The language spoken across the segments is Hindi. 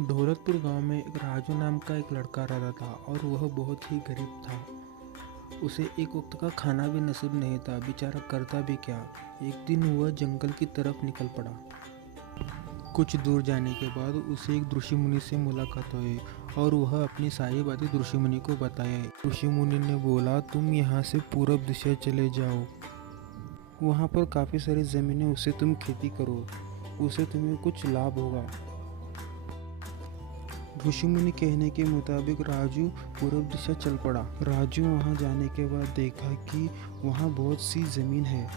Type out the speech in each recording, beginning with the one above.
दौलतपुर गांव में एक राजू नाम का एक लड़का रहता था और वह बहुत ही गरीब था। उसे एक वक्त का खाना भी नसीब नहीं था। बेचारा करता भी क्या। एक दिन वह जंगल की तरफ निकल पड़ा। कुछ दूर जाने के बाद उसे एक ऋषि मुनि से मुलाकात हुई और वह अपनी सारी बातें ऋषि मुनि को बताई। ऋषि मुनि ने बोला, तुम यहाँ से पूरब दिशा चले जाओ, वहाँ पर काफ़ी सारी ज़मीनें, उससे तुम खेती करो, उससे तुम्हें कुछ लाभ होगा। ऋषि मुनि कहने के मुताबिक राजू पूर्व दिशा चल पड़ा। राजू वहां जाने के बाद देखा कि वहां बहुत सी जमीन है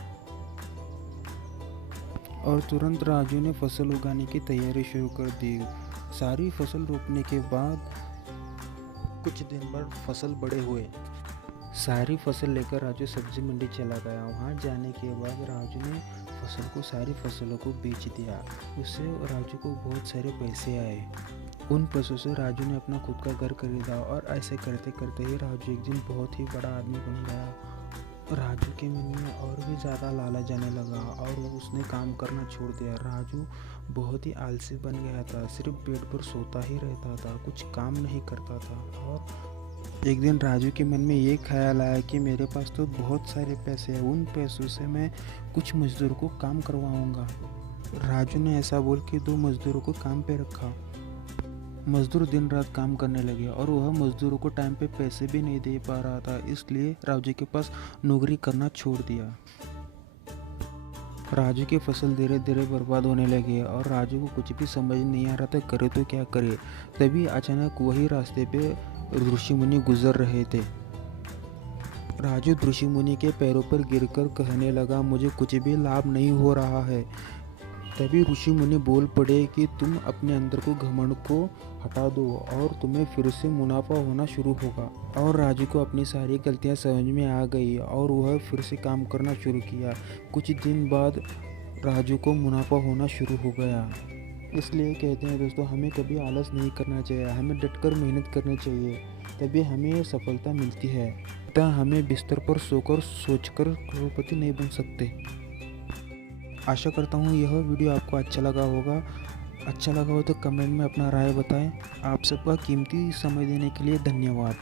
और तुरंत राजू ने फसल उगाने की तैयारी शुरू कर दी। सारी फसल रोपने के बाद कुछ दिन बाद फसल बड़े हुए। सारी फसल लेकर राजू सब्जी मंडी चला गया। वहां जाने के बाद राजू ने सारी फसलों को बेच दिया। उससे राजू को बहुत सारे पैसे आए। उन पैसों से राजू ने अपना खुद का घर खरीदा और ऐसे करते करते ही राजू एक दिन बहुत ही बड़ा आदमी बन गया। राजू के मन में और भी ज़्यादा लालच आने लगा और उसने काम करना छोड़ दिया। राजू बहुत ही आलसी बन गया था, सिर्फ बेड पर सोता ही रहता था, कुछ काम नहीं करता था। और एक दिन राजू के मन में ये ख्याल आया कि मेरे पास तो बहुत सारे पैसे हैं, उन पैसों से मैं कुछ मजदूरों को काम करवाऊंगा। राजू ने ऐसा बोल के 2 मजदूरों को काम पे रखा। मजदूर दिन रात काम करने लगे और वह मजदूरों को टाइम पे पैसे भी नहीं दे पा रहा था, इसलिए राजू के पास नौकरी करना छोड़ दिया। राजू की फसल धीरे धीरे बर्बाद होने लगी और राजू को कुछ भी समझ नहीं आ रहा था, करे तो क्या करे। तभी अचानक वही रास्ते पे ऋषि मुनि गुजर रहे थे। राजू ऋषि मुनि के पैरों पर गिरकर कहने लगा, मुझे कुछ भी लाभ नहीं हो रहा है। तभी ऋषि मुनि बोल पड़े कि तुम अपने अंदर को घमंड को हटा दो और तुम्हें फिर से मुनाफा होना शुरू होगा। और राजू को अपनी सारी गलतियां समझ में आ गई और वह फिर से काम करना शुरू किया। कुछ दिन बाद राजू को मुनाफा होना शुरू हो गया। इसलिए कहते हैं दोस्तों, हमें कभी आलस नहीं करना चाहिए, हमें डटकर मेहनत करनी चाहिए, तभी हमें सफलता मिलती है। हमें बिस्तर पर सोकर सोचकर करोड़पति नहीं बन सकते। आशा करता हूँ यह वीडियो आपको अच्छा लगा होगा। अच्छा लगा हो तो कमेंट में अपना राय बताएं। आप सबका कीमती समय देने के लिए धन्यवाद।